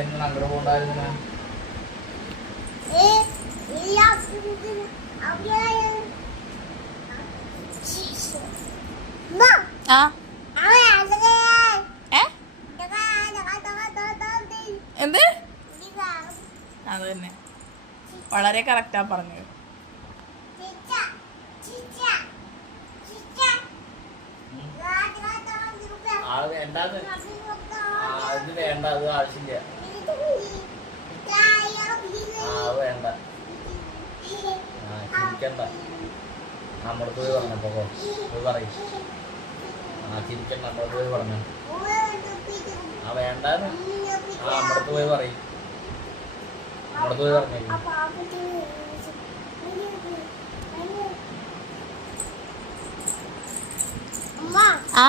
അങ്ങോട്ട് പോണ്ടായിരുന്ന എന്ത് അത് തന്നെ വളരെ കറക്റ്റാ പറഞ്ഞത്. ആള് വേണ്ടത് അത് വേണ്ട, അത് ആവശ്യമില്ല. വേണ്ട ചിരിക്കണ്ട. നമ്മളടുത്ത് പോയി പറഞ്ഞപ്പോ പോയി പറയും. ചിരിക്കണ്ട, നമ്മളടുത്ത് പോയി പറഞ്ഞു. വേണ്ടാന്ന് നമ്മളടുത്ത് പോയി പറയും. നമ്മളടുത്ത് പോയി പറഞ്ഞു. ആ